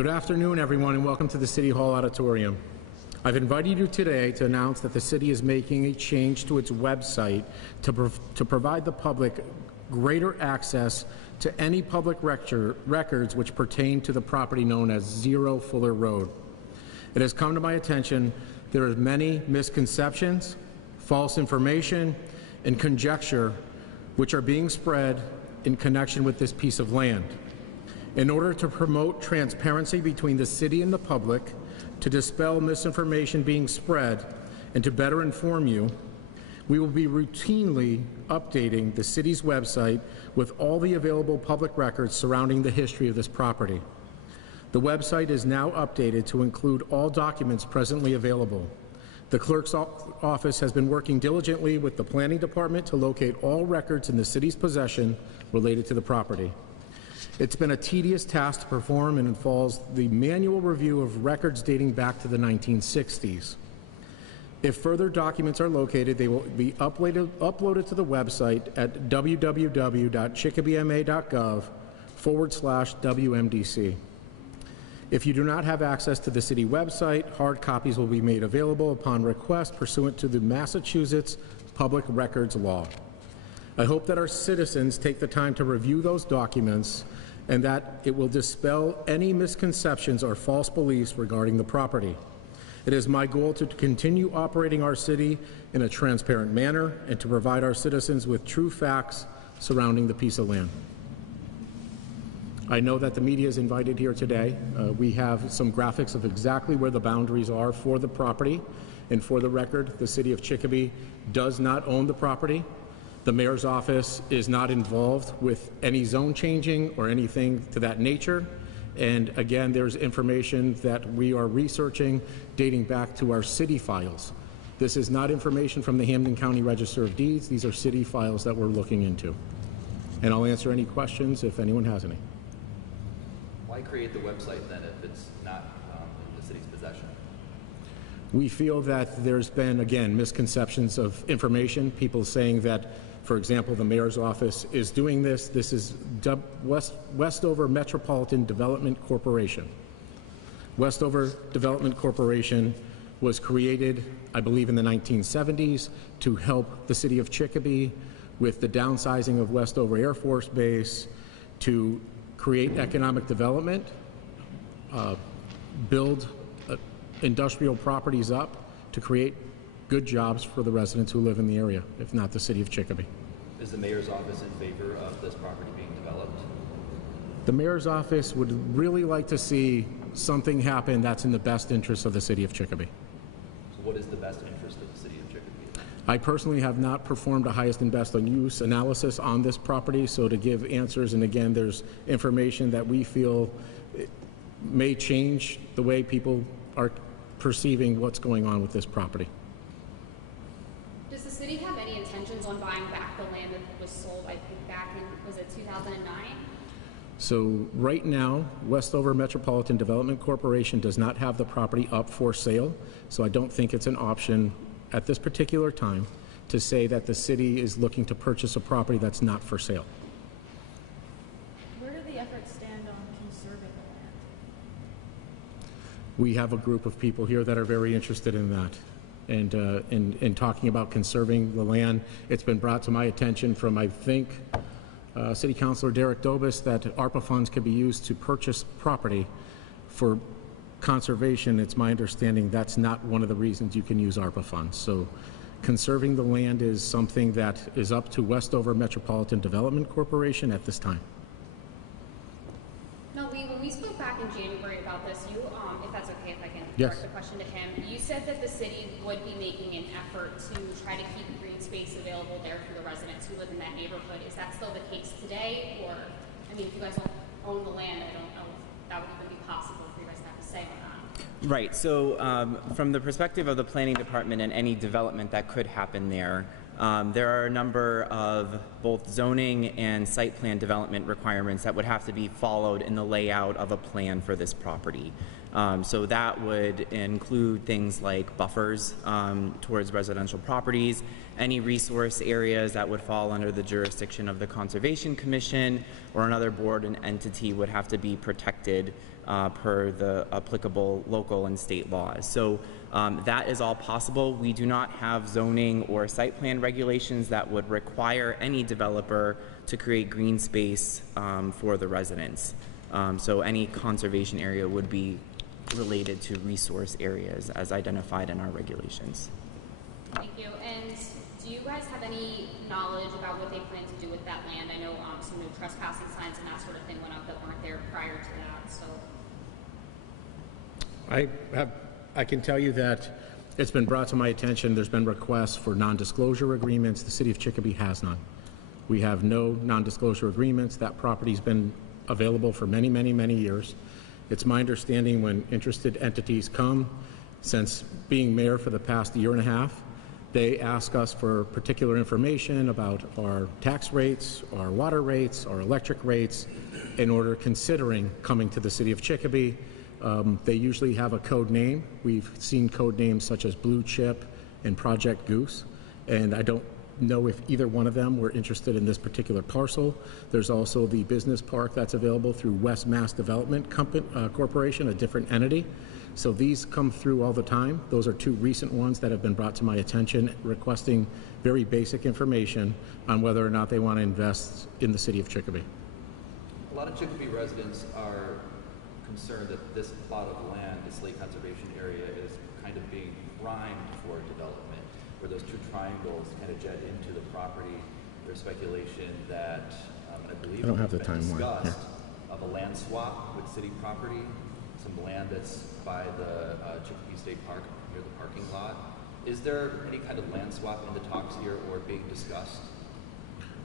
Good afternoon, everyone, and welcome to the City Hall Auditorium. I've invited you today to announce that the city is making a change to its website to provide the public greater access to any public records which pertain to the property known as 0 Fuller Road. It has come to my attention there are many misconceptions, false information, and conjecture which are being spread in connection with this piece of land. In order to promote transparency between the city and the public, to dispel misinformation being spread, and to better inform you, we will be routinely updating the city's website with all the available public records surrounding the history of this property. The website is now updated to include all documents presently available. The clerk's office has been working diligently with the planning department to locate all records in the city's possession related to the property. It's been a tedious task to perform and involves the manual review of records dating back to the 1960s. If further documents are located, they will be uploaded to the website at www.chicopeema.gov/WMDC. If you do not have access to the city website, hard copies will be made available upon request pursuant to the Massachusetts Public Records Law. I hope that our citizens take the time to review those documents and that it will dispel any misconceptions or false beliefs regarding the property. It is my goal to continue operating our city in a transparent manner and to provide our citizens with true facts surrounding the piece of land. I know that the media is invited here today. We have some graphics of exactly where the boundaries are for the property, and for the record, the City of Chicopee does not own the property. The mayor's office is not involved with any zone changing or anything to that nature. And again, there's information that we are researching dating back to our city files. This is not information from the Hampden County Register of Deeds. These are city files that we're looking into. And I'll answer any questions if anyone has any. Why create the website then if it's not in the city's possession? We feel that there's been, again, misconceptions of information. People saying that, for example, the mayor's office is doing this. This is Westover Metropolitan Development Corporation. Westover Development Corporation was created, I believe, in the 1970s to help the city of Chicopee with the downsizing of Westover Air Force Base, to create economic development, build industrial properties up to create good jobs for the residents who live in the area, if not the city of Chicopee. Is the mayor's office in favor of this property being developed? The mayor's office would really like to see something happen that's in the best interest of the city of Chicopee. So what is the best interest of the city of Chicopee? I personally have not performed a highest and best use analysis on this property, so to give answers, and again, there's information that we feel may change the way people are perceiving what's going on with this property. Does the city have any intentions on buying back the land that was sold, I think back in, was it 2009? So right now, Westover Metropolitan Development Corporation does not have the property up for sale, so I don't think it's an option at this particular time to say that the city is looking to purchase a property that's not for sale. Where do the efforts stand on conserving the land? We have a group of people here that are very interested in that. And in talking about conserving the land, it's been brought to my attention from, I think, City Councilor Derek Dobis, that ARPA funds can be used to purchase property for conservation. It's my understanding that's not one of the reasons you can use ARPA funds. So conserving the land is something that is up to Westover Metropolitan Development Corporation at this time. No, when we spoke back in January about this, you, if that's okay, if I can Yes. direct the question to him, you said that the city would be making an effort to try to keep green space available there for the residents who live in that neighborhood. Is that still the case today? Or, I mean, if you guys don't own the land, I don't know if that would even be possible for you guys to have to say on that. Right. So from the perspective of the planning department and any development that could happen there, there are a number of both zoning and site plan development requirements that would have to be followed in the layout of a plan for this property. So that would include things like buffers towards residential properties, any resource areas that would fall under the jurisdiction of the Conservation Commission or another board and entity would have to be protected per the applicable local and state laws. So that is all possible. We do not have zoning or site plan regulations that would require any developer to create green space for the residents. So any conservation area would be related to resource areas as identified in our regulations. Thank you. And do you guys have any knowledge about what they plan to do with that land? I know some new trespassing signs and that sort of thing went up that weren't there prior to that, so. I can tell you that it's been brought to my attention, there's been requests for non-disclosure agreements. The city of Chicopee has none. We have no non-disclosure agreements. That property's been available for many, many, many years. It's my understanding when interested entities come, since being mayor for the past year and a half, they ask us for particular information about our tax rates, our water rates, our electric rates, in order considering coming to the city of Chicopee. They usually have a code name. We've seen code names such as Blue Chip and Project Goose, and I don't know if either one of them were interested in this particular parcel. There's also the business park that's available through West Mass Development Corporation, a different entity. So these come through all the time. Those are two recent ones that have been brought to my attention, requesting very basic information on whether or not they want to invest in the city of Chicopee. A lot of Chicopee residents are concerned that this plot of land, this lake conservation area, is kind of being primed for development, where those two triangles kind of jet into the property. There's speculation that, and I believe I don't have it's the been timeline discussed, of a land swap with city property, some land that's by the Chicopee State Park near the parking lot. Is there any kind of land swap in the talks here or being discussed?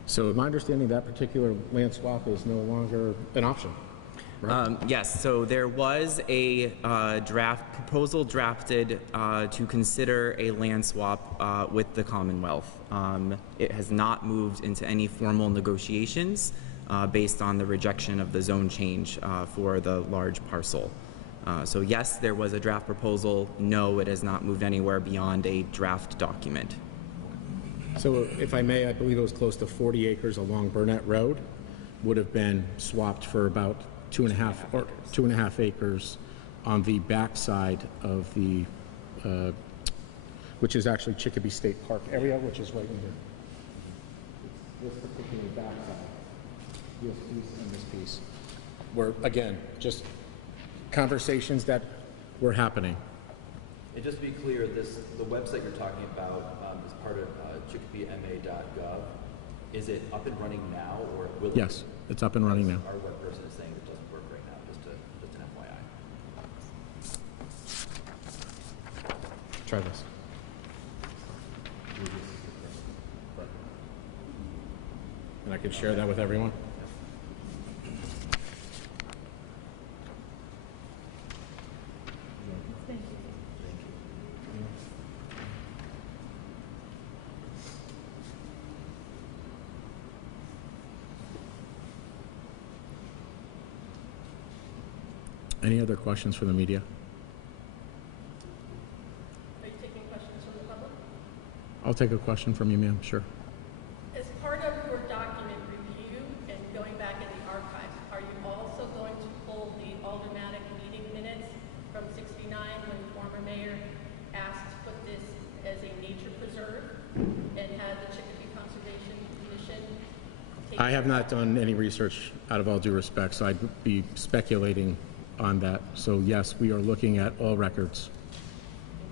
So my understanding, that particular land swap is no longer an option. Right? Yes, so there was a proposal drafted to consider a land swap with the Commonwealth. It has not moved into any formal negotiations based on the rejection of the zone change for the large parcel. So yes, there was a draft proposal. No, it has not moved anywhere beyond a draft document. So if I may, I believe it was close to 40 acres along Burnett Road would have been swapped for about 2.5 acres on the backside of the, which is actually Chicopee State Park area, which is right in here. This particular backside, this piece and this piece, were again just conversations that were happening. And just to be clear, the website you're talking about is part of ChicopeeMA.gov. Is it up and running now, or will it? Yes, it's up and running now. Our web person is saying it doesn't work right now, just an FYI. Try this. And I can share that with everyone. Any other questions from the media? Are you taking questions from the public? I'll take a question from you, ma'am, sure. As part of your document review and going back in the archives, are you also going to pull the aldermanic meeting minutes from '69 when former mayor asked to put this as a nature preserve and had the Chicopee Conservation Commission take I have not done any research, out of all due respect, so I'd be speculating on that. So yes, we are looking at all records.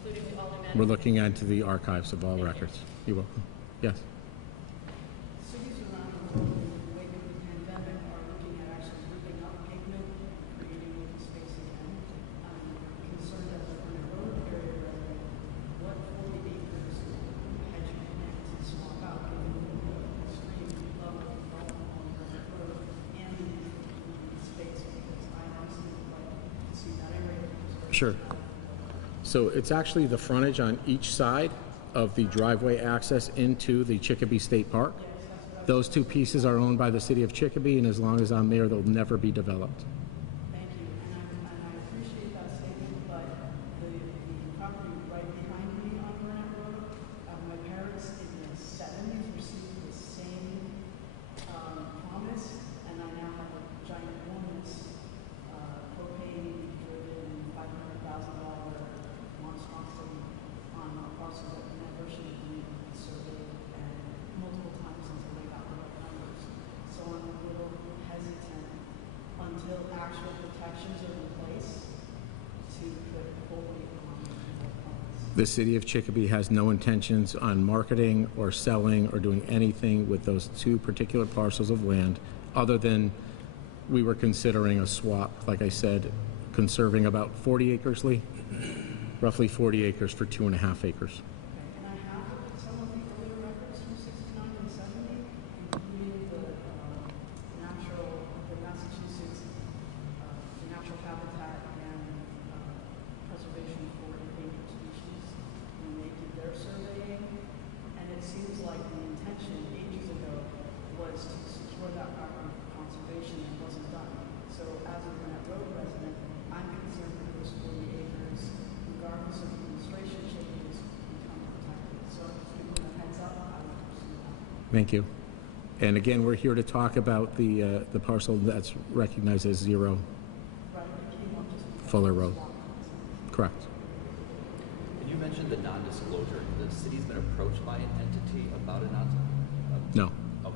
including the aldermanic? We're looking into the archives of all records. You're welcome. Yes. Cities around the world in the wake of the pandemic are looking at actually ripping up pavement, creating open space again. I'm concerned as a road area resident, what 40 acres had you connect to swap out, given the extreme level of development on Burnett Road and the open space, because I honestly would like to see that area preserved. Sure. So it's actually the frontage on each side of the driveway access into the Chicopee State Park. Those two pieces are owned by the city of Chicopee, and as long as I'm there, they'll never be developed. Thank you, and I appreciate that statement, but the property right behind me on Burnett Road, my parents in the 70s received the same promise, and I now have a giant enormous propane The city of Chicopee has no intentions on marketing or selling or doing anything with those two particular parcels of land, other than we were considering a swap, like I said, conserving about 40 acres, Lee? Roughly 40 acres for 2.5 acres. And I have some of the earlier records from 69 and 70, including the Massachusetts, the Natural Habitat and Preservation for Endangered Species, when they did their surveying. And it seems like the intention ages ago was to secure that property for conservation and wasn't done. So as a Gwinnett Road resident, I'm concerned that those 40 acres, regardless of administration changes, become protected. So just giving you a heads up, I would pursue that. Thank you. And again, we're here to talk about the parcel that's recognized as 0 Right, it came up just because Fuller of the Road. swamp. Correct. And you mentioned the non-disclosure. The city's been approached by an entity about a No. Okay.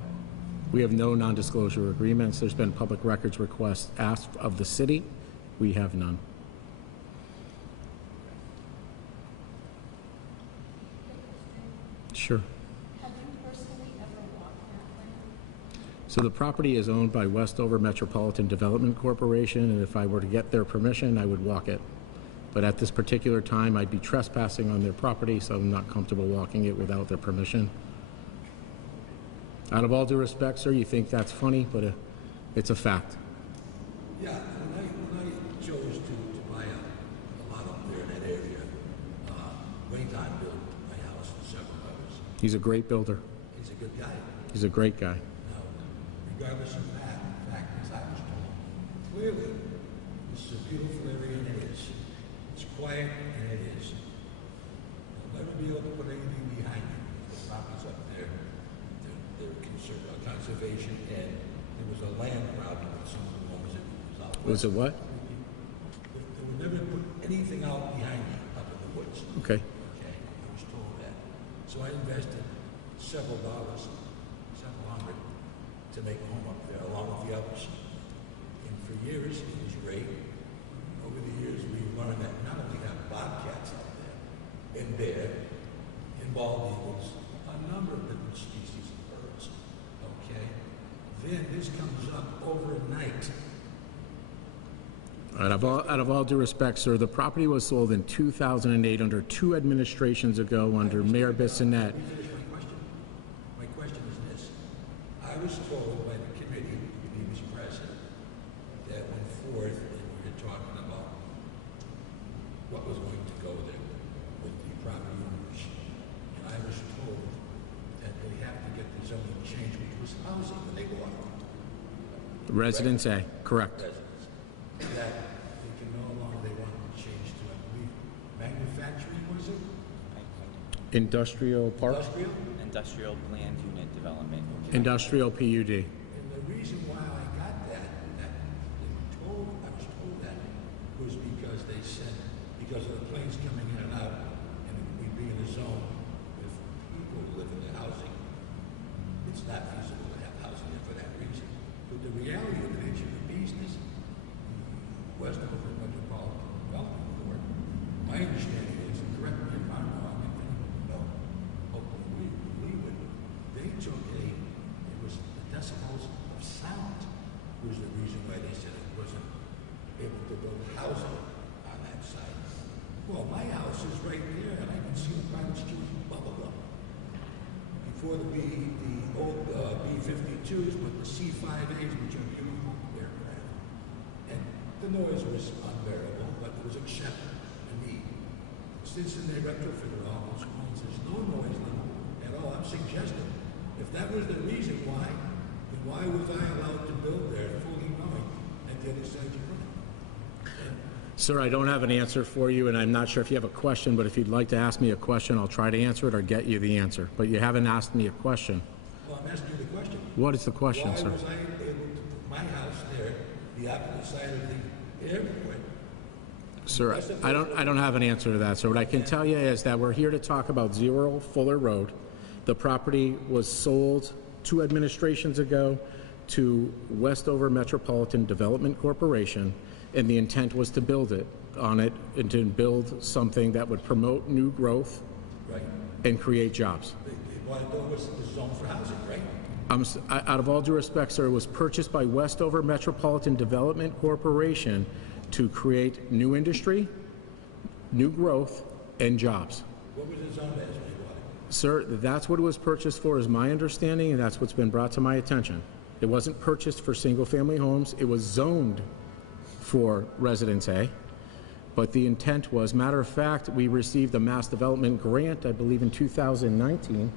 We have no non-disclosure agreements. There's been public records requests asked of the city. We have none. Sure. Have you personally ever walked that land? So the property is owned by Westover Metropolitan Development Corporation, and if I were to get their permission, I would walk it. But at this particular time, I'd be trespassing on their property, so I'm not comfortable walking it without their permission. Out of all due respect, sir, you think that's funny, but it's a fact. Yeah, when I chose to buy a lot up there in that area, Wayne Time built my house and several others. He's a great builder. He's a good guy. He's a great guy. Now, regardless of that, the fact is I was told, clearly, this is a beautiful area and it is. It's quiet and it is. You'll never be able to put anything behind you. The property's up there. They're concerned about conservation, and there was a land problem with some of the homes that was out Was it what? They would never put anything out behind you up in the woods. Okay. Okay, I was told that. So I invested several dollars, several hundred, to make a home up there, along with the others. And for years, it was great. Over the years, we learned that not only have bobcats out there, and bear, and bald eagles, a number of different species of birds. Okay? Then this comes up overnight. Out of all due respect, sir, the property was sold in 2008 under 2 administrations ago under Mayor Bissonnette. Let me finish my question. My question is this. I was told by the committee, he was president, that went forth and we were talking about what was going to go there with the property owners. And I was told that they have to get the zoning change, which was housing when they go out. Residence A, correct. Residents. That they can no longer, they want to change to, I believe, manufacturing, was it? Industrial park? Industrial? Industrial Land Unit Development. Industrial PUD. And the reason why I got that I was told that was because they said, because of the planes coming in and out, and we'd be in a zone with people who live in the housing, it's not feasible to have housing there for that reason. But the reality of the nature of the beast is, Westover Metropolitan Development Board, my understanding is, and correct me if I'm wrong, if anyone know, hopefully we would, they took it was the decibels of sound was the reason why they said it wasn't able to build housing on that site. Well, my house is right there, and I can see the private street bubble up. Before the old B-52s, but the C-5As, which are beautiful aircraft. And the noise was unbearable, but it was accepted. Since then they retrofitted all those homes, there's no noise level at all. I'm suggesting, if that was the reason why, then why was I allowed to build there fully knowing that they decided to put it? Sir, I don't have an answer for you, and I'm not sure if you have a question, but if you'd like to ask me a question, I'll try to answer it or get you the answer. But you haven't asked me a question. Well, I'm asking you the question. What is the question, sir? Why was I able to put my house there, the opposite side of the airport? Sir, I don't have an answer to that, sir. What I can tell you is that we're here to talk about 0 Fuller Road. The property was sold 2 administrations ago to Westover Metropolitan Development Corporation. and the intent was to build it on it and to build something that would promote new growth Right. and create jobs. They wanted to know what's the zone for housing, right? Out of all due respect, sir, it was purchased by Westover Metropolitan Development Corporation to create new industry, new growth, and jobs. What was the zone as when they bought it? Sir, that's what it was purchased for, is my understanding, and that's what's been brought to my attention. It wasn't purchased for single-family homes. It was zoned for Residence A. But the intent was, matter of fact, we received a mass development grant, I believe in 2019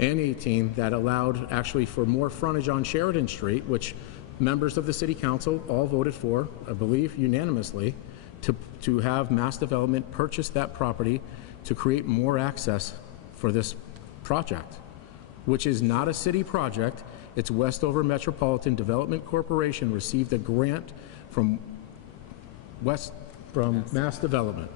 and 18, that allowed actually for more frontage on Sheridan Street, which members of the city council all voted for, I believe unanimously, to have mass development purchase that property to create more access for this project, which is not a city project. It's Westover Metropolitan Development Corporation received a grant from Mass Development.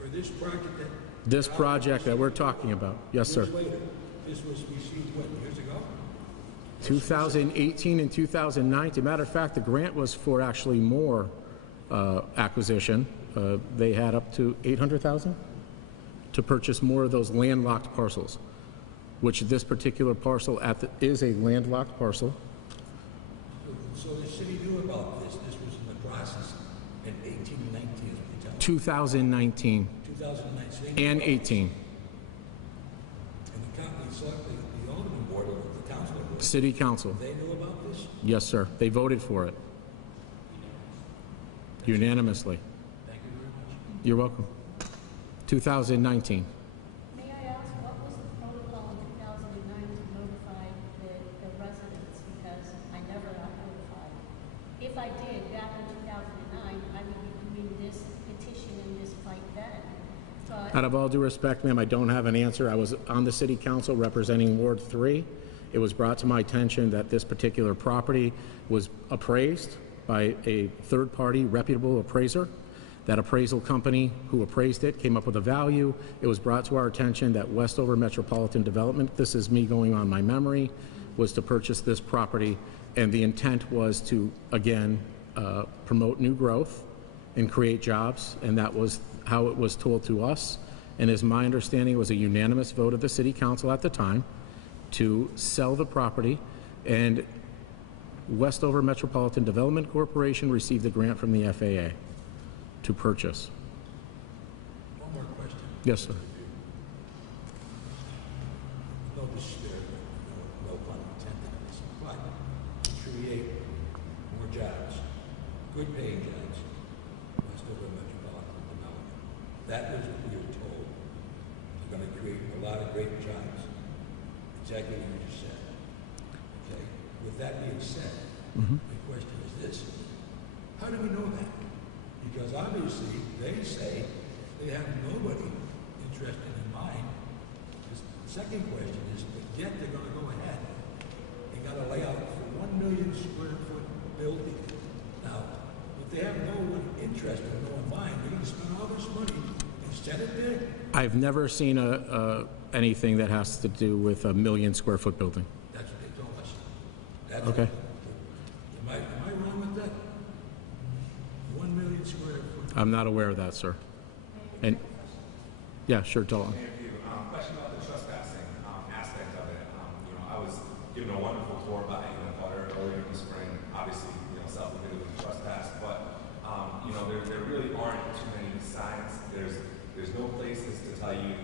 For this project that... This project that we're talking about. Yes, sir. Years later, this was received, what, years ago? 2018 and 2019. Matter of fact, the grant was for actually more acquisition. They had up to $800,000 to purchase more of those landlocked parcels, which this particular parcel is a landlocked parcel. So the city knew about this. This was in the process in 18 and 19, as we can tell. 2019 2019. and 18. And the company selected the Alderman Board or the Council Board. City Council. They knew about this? Yes, sir. They voted for it unanimously. Thank you very much. You're welcome. 2019. May I ask, what was the protocol in 2009 to notify the residents? Because I never got notified. If I did, back in 2009, I would be doing this petition and this fight then. But Out of all due respect, ma'am, I don't have an answer. I was on the city council representing Ward 3. It was brought to my attention that this particular property was appraised by a third-party reputable appraiser. That appraisal company who appraised it came up with a value. It was brought to our attention that Westover Metropolitan Development, this is me going on my memory, was to purchase this property, and the intent was to, again, promote new growth and create jobs, and that was how it was told to us. And as my understanding, it was a unanimous vote of the city council at the time to sell the property, and Westover Metropolitan Development Corporation received a grant from the FAA to purchase. One more question. Yes, sir. No disrespect, no pun intended on this, but to create more jobs, good paying jobs, Westover Metropolitan Development. That was what we were told. They're going to create a lot of great jobs. Exactly what you just said. Okay? With that being said, the question is this: how do we know that? Because obviously they say they have nobody interested in mind. The second question is, but yet they're going to go ahead and got to lay out for 1 million square foot building. Now, if they have no one interested, no one mind, they're going to spend all this money and set it there. I've never seen anything that has to do with a 1 million square foot building. That's what they told us. That's Okay. Am I wrong with that? 1 million square foot. I'm not aware of that, sir. And, yeah, sure, Dalton. Thank you. Question about the trespassing aspect of it. I was given a wonderful tour by butter earlier in the spring. Obviously, self-admittedly trespassed, but there really aren't too many signs. There's no places to tell you,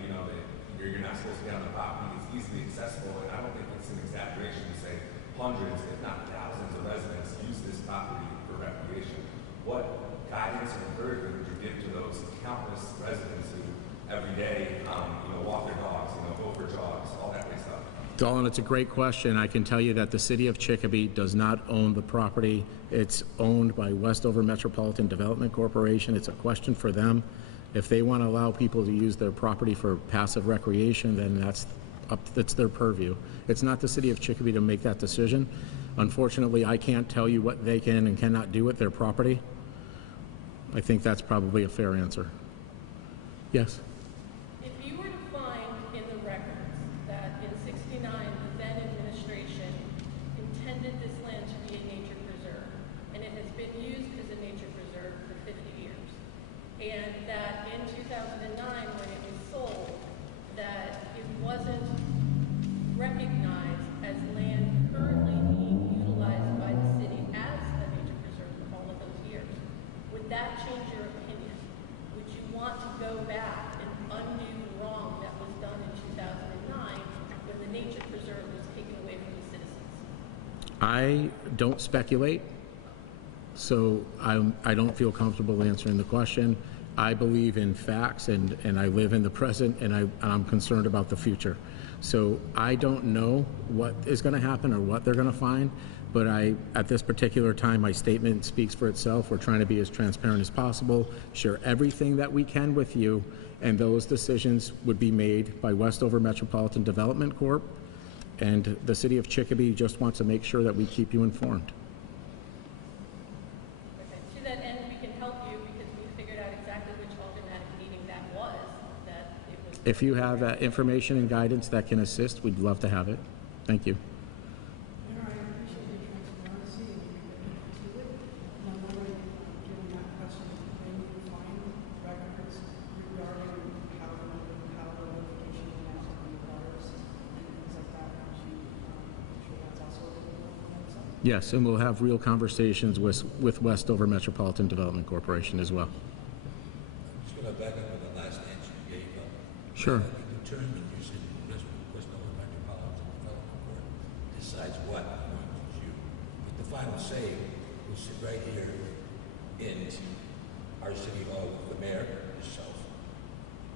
that you're not supposed to be on the property. It's easily accessible, and I don't think it's an exaggeration to say hundreds, if not thousands, of residents use this property for recreation. What guidance or encouragement would you give to those countless residents who every day, walk their dogs, go for jogs, all that great stuff? Dalton, it's a great question. I can tell you that the city of Chicopee does not own the property. It's owned by Westover Metropolitan Development Corporation. It's a question for them. If they want to allow people to use their property for passive recreation, then that's their purview. It's not the city of Chicopee to make that decision. Unfortunately, I can't tell you what they can and cannot do with their property. I think that's probably a fair answer. Yes? If you were to find in the records that in '69, the then administration intended this land to be a nature preserve, and it has been used as a nature preserve I don't speculate, so I don't feel comfortable answering the question. I believe in facts, and I live in the present, and I'm concerned about the future. So I don't know what is going to happen or what they're going to find, but at this particular time, my statement speaks for itself. We're trying to be as transparent as possible, share everything that we can with you, and those decisions would be made by Westover Metropolitan Development Corp. And the city of Chicopee just wants to make sure that we keep you informed. Okay. To that end, we can help you because we figured out exactly which aldermanic meeting that was, that it was. If you have information and guidance that can assist, we'd love to have it. Thank you. Mayor, I appreciate your transparency and your commitment to it. And I'm already given that question, when you find records regarding how the notification went out to the butters and things like that, I'm sure that's also available on the website. Yes, and we'll have real conversations with Westover Metropolitan Development Corporation as well. I'm just gonna back up on the last answer you gave. Sure. The determined, you said Westover Metropolitan Development Board decides what, not you. But the final say will sit right here in our city hall with the mayor, yourself,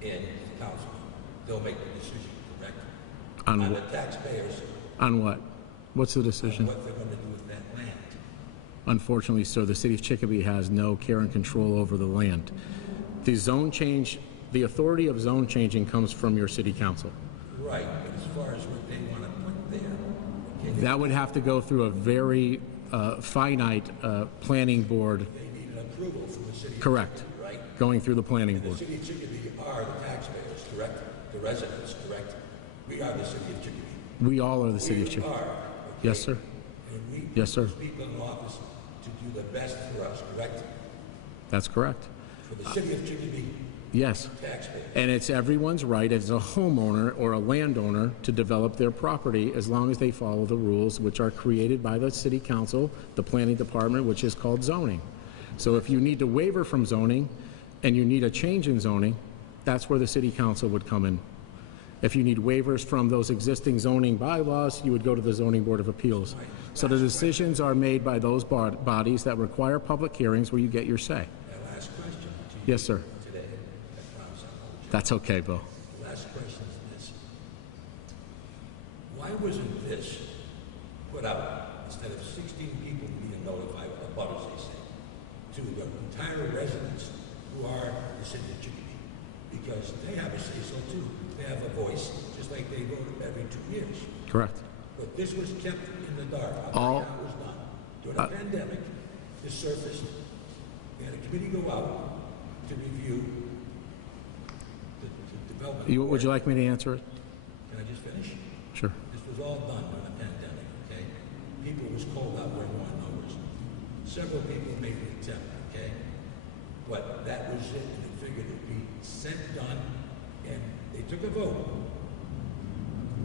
and the council. They'll make the decision, correct? On the what? taxpayers, On what? What's the on decision? what they're gonna do with that land. Unfortunately, sir, the city of Chicopee has no care and control over the land. The zone change, the authority of zone changing comes from your city council. Right, but as far as what they wanna put there, okay, That would have to go through a very finite planning board. they need an approval from the city. of Correct. Chicopee, right? Going through the planning The board. city of Chicopee are the taxpayers, correct? The residents, correct? We are the city of Chicopee. We all are the city of We Chicopee. are. Okay? Yes, sir. And we Yes, sir. put people in office to do the best for us, correct? That's correct. For the city of Chicopee Yes. taxpayers. And it's everyone's right as a homeowner or a landowner to develop their property as long as they follow the rules which are created by the city council, the planning department, which is called zoning. So if you need to waiver from zoning and you need a change in zoning, that's where the city council would come in. If you need waivers from those existing zoning bylaws, you would go to the zoning board of appeals. So the decisions are made by those bodies that require public hearings where you get your say. That last question to you Yes, sir. today, I promise I'll hold you. That's okay, Bill. The last question is this. Why wasn't this put out instead of 16 people being notified, or the butters they say, to the entire residents who are the city of Chicopee? Because they have a say-so too. They have a voice, just like they vote every 2 years. Correct. But this was kept in the dark. All- How it was done. During the pandemic, this surfaced. We had a committee go out to review the development. Would you like me to answer it? Can I just finish? Sure. This was all done during the pandemic, okay? People was cold out there going nowhere. Several people made the attempt, okay? But that was it, and they figured it'd be sent, done, and they took a vote.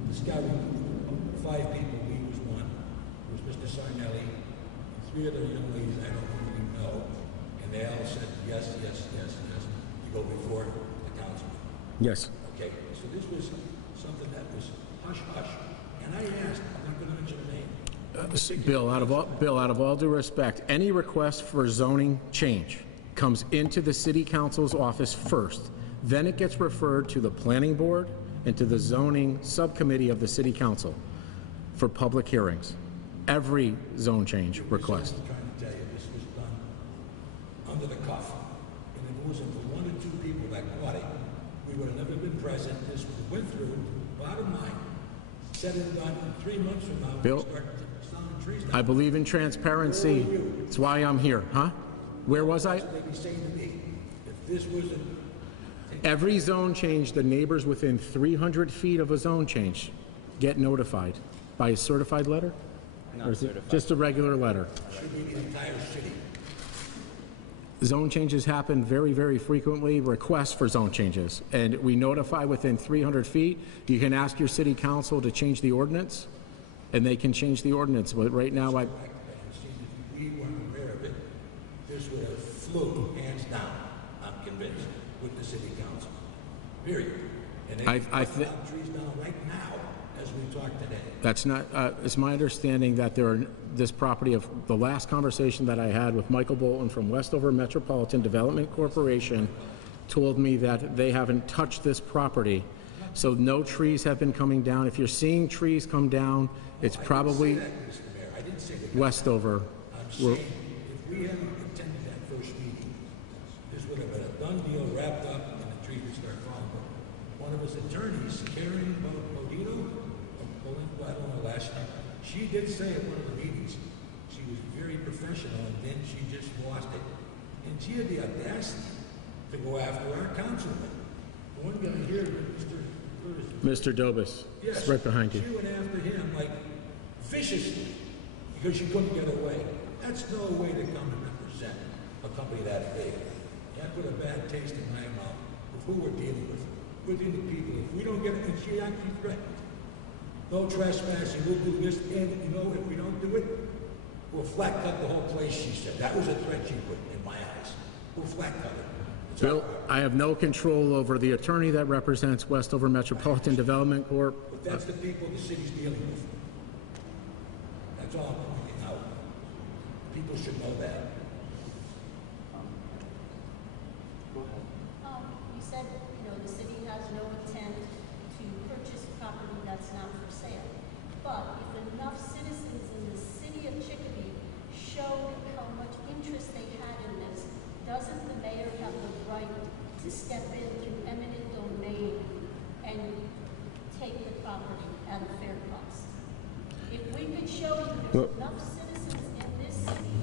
This guy, 5 people, he was one. It was Mr. Sarnelli, and 3 other young ladies I don't really know, and they all said yes, yes, yes, yes, to go before the council. Yes. Okay, so this was something that was hush-hush, and I asked, I'm not gonna mention a name. Bill, out of all due respect, any request for zoning change comes into the city council's office first. Then it gets referred to the planning board and to the zoning subcommittee of the city council for public hearings. Every zone change request. I'm trying to tell you, this was done under the cuff, and if it wasn't for 1 or 2 people that caught it, we would have never been present. This went through, bottom line, said and done, and 3 months from now, Bill, we start selling trees down. I believe in transparency. That's why I'm here, huh? Where was I? That's what they'd be saying to me. If this wasn't, Every zone change, the neighbors within 300 feet of a zone change get notified by a certified letter? Or is it just a regular letter? should be the entire city. Zone changes happen very, very frequently, requests for zone changes, and we notify within 300 feet. You can ask your city council to change the ordinance, and they can change the ordinance, but right now, Correct, but see, if we weren't aware of it, this would have flew hands down, I'm convinced, with the city council. Period. And they I cut thi- down trees down right now as we talk today. That's not, it's my understanding that this property of, the last conversation that I had with Michael Bolton from Westover Metropolitan Development Corporation told me that they haven't touched this property. So no trees have been coming down. If you're seeing trees come down, it's probably Mr. Mayor, I didn't say that. Westover. I'm saying, if we hadn't attended that first meeting, this would have been a done deal, wrapped up, and the trees would start falling. One of his attorneys, Karen Bodino, I don't know last time, she did say at one of the meetings, she was very professional, and then she just lost it. And she had the audacity to go after our councilman. The one guy here, Mr. Dobis. yes, It's right behind you. She went after him like viciously because she couldn't get away. That's no way to come and represent a company that big. That put a bad taste in my mouth of who we're dealing with. We're dealing with people. If we don't get it, and she actually threatened. No trespassing, we'll do this, and you know, if we don't do it, we'll flat cut the whole place, she said. That was a threat she put in my eyes. We'll flat cut it. It's Bill, our- I have no control over the attorney that represents Westover Metropolitan Development Corp. But that's the people the city's dealing with. That's all I'm pointing out. People should know that. You said, the city has no intent to purchase property that's not for sale. But if enough citizens in the city of Chicopee showed how much interest they had in this, doesn't the mayor have the right to step in through eminent domain and take the property at a fair cost? If we could show you there's enough citizens in this city,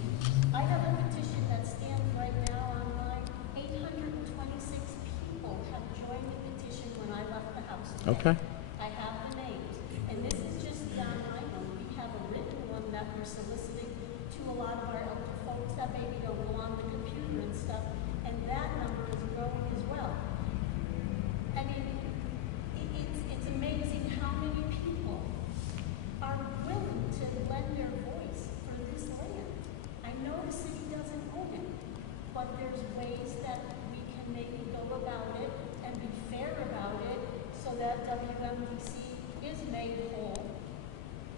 I have a petition that stands right now online. 826 people have joined the petition when I left the house today. Okay. I have the names, and this is just the online one. We have a written one that we're soliciting to a lot of our elder folks that maybe don't go on the computer and stuff, and that number is growing as well. I mean, it's amazing how many people are willing to lend their voice for this land. I know the city doesn't own it, but there's ways that we can maybe go about it and be fair about it so that WMDC is made whole.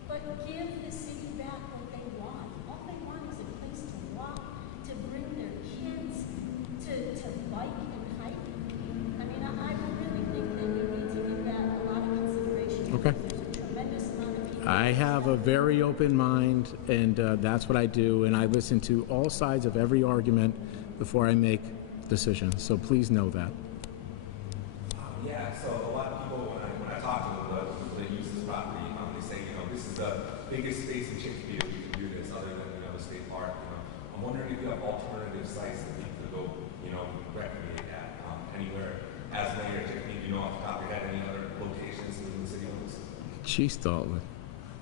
But give the city back what they want. All they want is a place to walk, to bring their kids, to bike and hike. I mean, I really think that you need to give that a lot of consideration. Okay. There's a tremendous amount of people. I have a very open mind, and that's what I do, and I listen to all sides of every argument before I make decisions, so please know that. Yeah, so a lot of people, when I talk to them, they use this property, they say, this is the biggest space in Chicopee that we can do this other than, the state park. I'm wondering if you have alternative sites that we could go, recreate at, anywhere. As mayor of Chicopee, do you know off the top of your head any other locations within the city limits? Jeez, Dalton.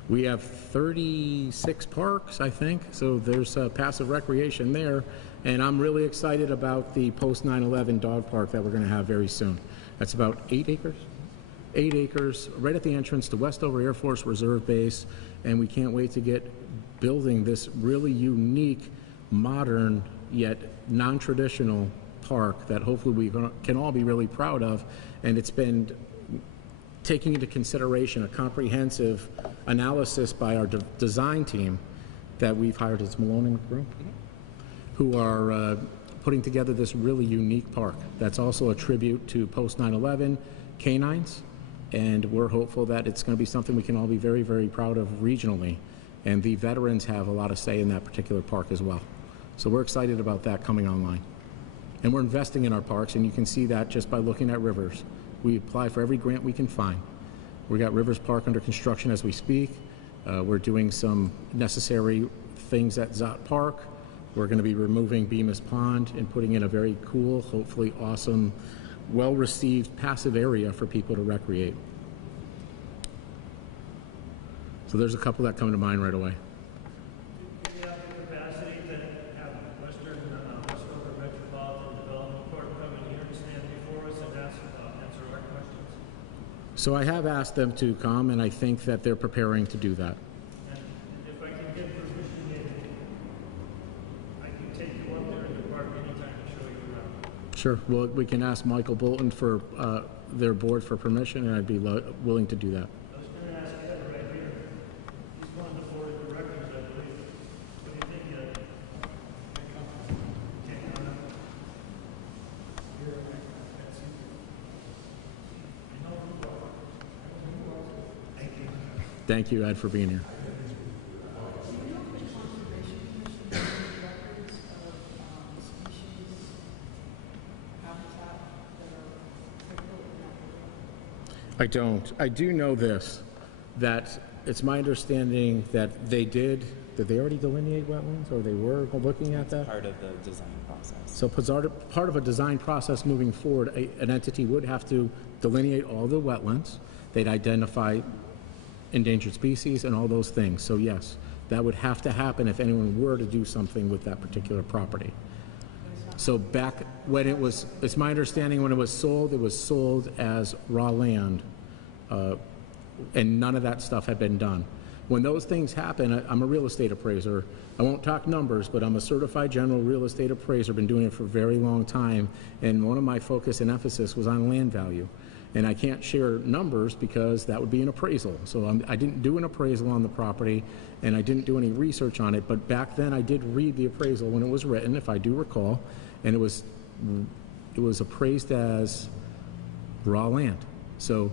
We have 36 parks, I think, so there's passive recreation there, and I'm really excited about the post 9/11 dog park that we're going to have very soon. That's about 8 acres? 8 acres, right at the entrance to Westover Air Force Reserve Base, and we can't wait to get building this really unique, modern, yet non-traditional park that hopefully we can all be really proud of, and it's been taking into consideration a comprehensive analysis by our design team that we've hired as Malone and McBroom, who are putting together this really unique park that's also a tribute to post 9/11 canines, and we're hopeful that it's going to be something we can all be very, very proud of regionally, and the veterans have a lot of say in that particular park as well. So we're excited about that coming online. And we're investing in our parks, and you can see that just by looking at Rivers. We apply for every grant we can find. We got Rivers Park under construction as we speak. We're doing some necessary things at Zott Park. We're going to be removing Bemis Pond and putting in a very cool, hopefully awesome, well-received passive area for people to recreate. So there's a couple that come to mind right away. Do you have the capacity to have Westover Metropolitan Development Corp come in here and stand before us and answer our questions? So I have asked them to come, and I think that they're preparing to do that. And if I can get permission, I can take you up there in the park anytime to show you around. Sure. Well, we can ask Michael Bolton for their board for permission, and I'd be willing to do that. I was going to ask Thank you, Ed, for being here. I don't. I do know this, that it's my understanding that did they already delineate wetlands, or they were looking at that? Part of the design process. So part of a design process moving forward, an entity would have to delineate all the wetlands. They'd identify endangered species and all those things. So yes, that would have to happen if anyone were to do something with that particular property. So back when it's my understanding when it was sold as raw land, and none of that stuff had been done. When those things happen, I'm a real estate appraiser. I won't talk numbers, but I'm a certified general real estate appraiser, been doing it for a very long time, and one of my focus and emphasis was on land value. And I can't share numbers because that would be an appraisal. So I didn't do an appraisal on the property, and I didn't do any research on it, but back then I did read the appraisal when it was written, if I do recall, and it was appraised as raw land. So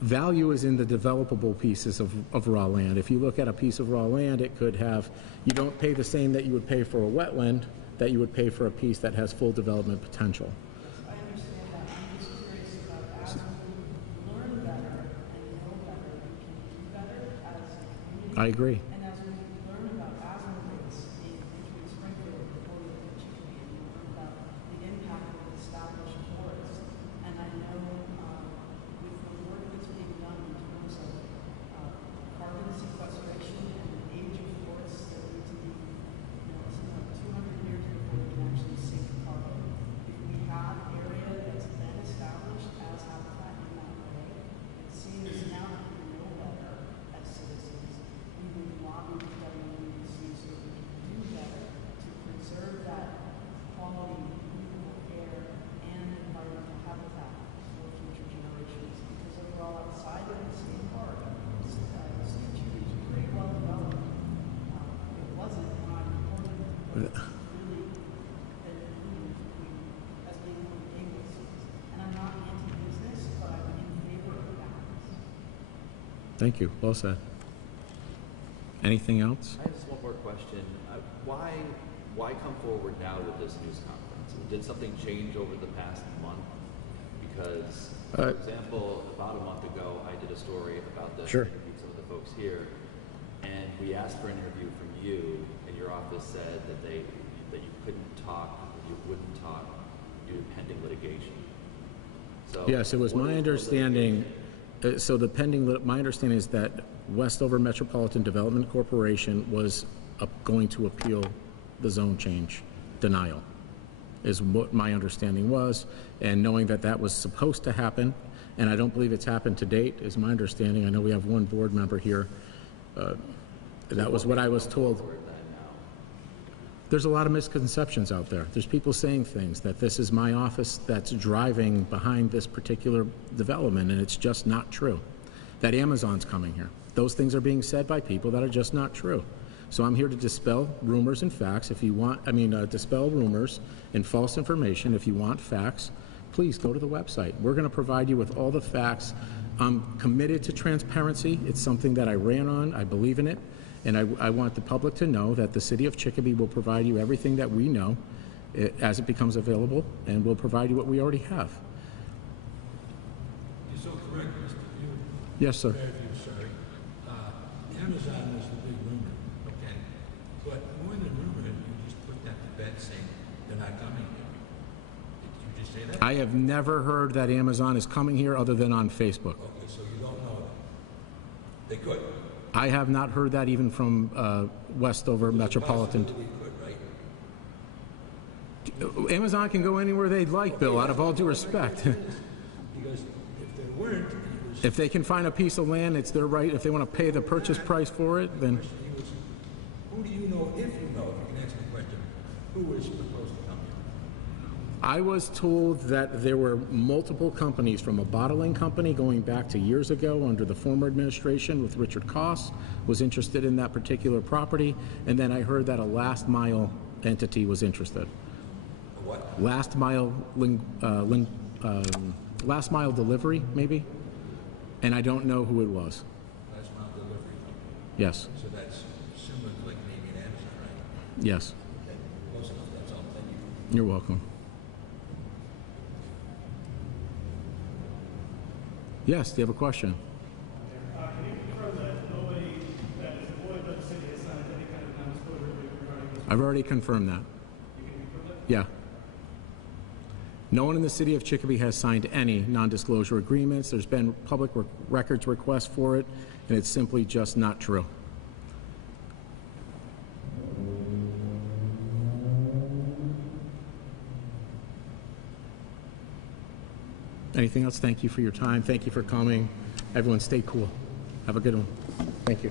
value is in the developable pieces of raw land. If you look at a piece of raw land, it could have, you don't pay the same that you would pay for a wetland that you would pay for a piece that has full development potential. I understand that. I'm just curious about as we learn better and know better, we can do better as a community. I agree. And as we learn about asthma rates in between Springfield and before we get to Chicopee, and we learn about the impact of established forests. And I know with the work that's being done in terms of carbon sequestration and the age of forests that need to be, something like 200 years before we can actually sink carbon. If we have area that's been established as habitat in that way, it seems now that we know better as citizens, we would lobby the WWLP so that we can do better to preserve that quality, beautiful air, and environmental habitat for future generations. Because overall, outside of the state park, Chicopee is pretty well developed. It wasn't when I reported it, but it's really been improved as being one of the gateway cities. And I'm not anti-business, but I'm in favor of balance. Thank you. Well said. Anything else? I have just one more question. Why come forward now with this news conference? Did something change over the past month? Because, for example, about a month ago, I did a story about this. Sure. Interviewed some of the folks here, and we asked for an interview from you, and your office said that you couldn't talk, you wouldn't talk due to pending litigation. So Yes, it was what my is the understanding. litigation? So my understanding is that Westover Metropolitan Development Corporation was going to appeal the zone change denial, is what my understanding was. And knowing that that was supposed to happen, and I don't believe it's happened to date, is my understanding. I know we have one board member here. That was what I was told. There's a lot of misconceptions out there. There's people saying things that this is my office that's driving behind this particular development, and it's just not true. That Amazon's coming here. Those things are being said by people that are just not true. So I'm here to dispel rumors and facts. If you want, dispel rumors and false information. If you want facts, please go to the website. We're going to provide you with all the facts. I'm committed to transparency. It's something that I ran on. I believe in it. And I want the public to know that the city of Chicopee will provide you everything that we know as it becomes available, and we'll provide you what we already have. You're so correct, Mr. View. Yes, sir. Fairview, sorry. Amazon was the big rumor, okay? But more than rumor, you just put that to bed saying they're not coming here. Did you just say that? I have never heard that Amazon is coming here other than on Facebook. Okay, so you don't know that. They could. I have not heard that even from Westover Metropolitan. Possibility could, right? Amazon can go anywhere they'd like, Bill, out of all due respect. Because if they weren't, it was, If they can find a piece of land, it's their right. If they want to pay the purchase price for it, then who do you know, if you know, if you can answer the question, who was supposed to come here? I was told that there were multiple companies, from a bottling company going back to years ago under the former administration with Richard Koss was interested in that particular property, and then I heard that a last mile entity was interested. What? Last mile delivery, maybe, and I don't know who it was. Last mile Yes, So that's similar to like Canadian Anderson, right? yes. Okay, close enough, that's all, thank you. You're welcome. Yes, do you have a question? Can you confirm that nobody that is employed by the city has signed any kind of non-disclosure agreement regarding this? I've already confirmed that. You can confirm that? Yeah. No one in the city of Chicopee has signed any non-disclosure agreements. There's been public records requests for it, and it's simply just not true. Anything else? Thank you for your time. Thank you for coming. Everyone stay cool. Have a good one. Thank you.